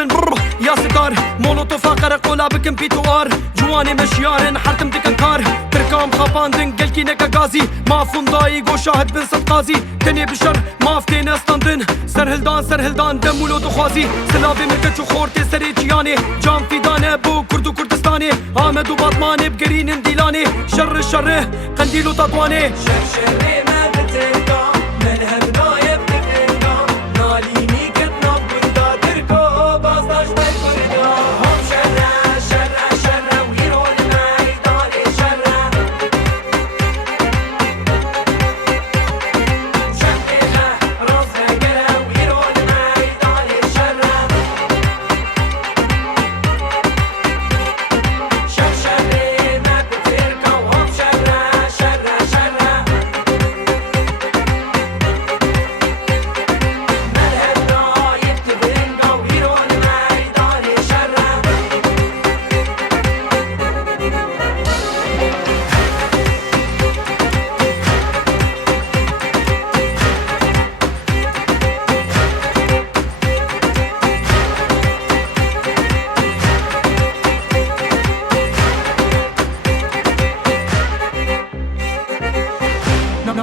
بن برر يا ستار مولوتوف قرق ولا بكم بيتوار جواني مشيارن حرتم دكن كار تركام خاباندن قلكي نكا غازي ما فنداي قو شاهد بن صدقازي تني بشر ما فتين استاندن سرهلدان دم ولو دخوازي سلابي ملكت وخورتي سري جياني جام فيدانه بو كردو كردستاني آمد وباطماني بقرين ديلاني شر الشر قنديل وتطواني شر ما بتلقى منها بداية بتلقى ناليني كتنا بندا تركو بازداش بالفردا هم شر ويرو الميدان شر شمتنا راسها قلا ويرو الميدان شر ما بتلقى وهم شر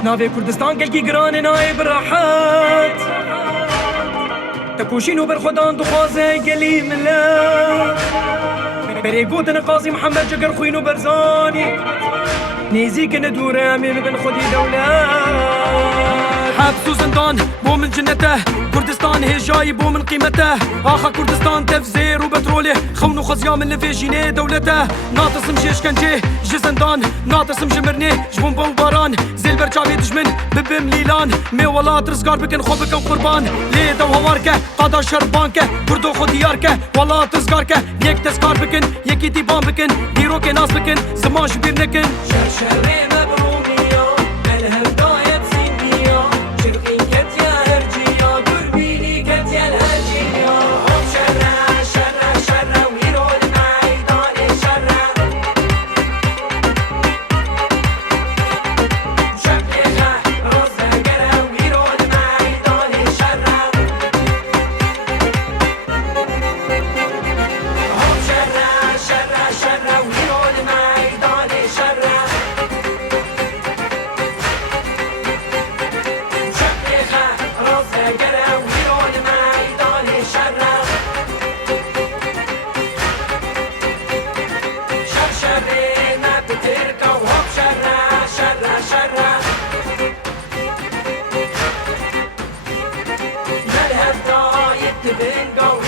نافي كردستان قلقي قران نايب راحات تكوشين وبرخدان دخوازي قلي ملا بريقوت نقاصي محمد جقر خوين وبرزاني نيزيك ندور امي بن خدي دولات حبس وزندان بو من جنته كردستان هي جاي بو من قيمته اخا كردستان تفزير وبتروله خون وخزيام اللي في جيني دولته ناطس مجيش كنجي جي زندان ناطس مجمرني جبون بو باران زي البرجابي دجمن ببم ليلان مي ولات رزقار بكن خو بكن قربان لي دو هواركه قادا شربانكه كردو خو دياركه ولات رزقاركه يك تسكار بكن يكي ديبان بكن ديروك ناس بكن زمان شبير نكن شر مبرومية مالها بداية بسينية شرقين كت يا هرجية قربيني كت يا الهجية هم شر ويرو الميدان شر شمتنا راسها قلا ويرو الميدان شر هم شر ويرو الميدان شر Go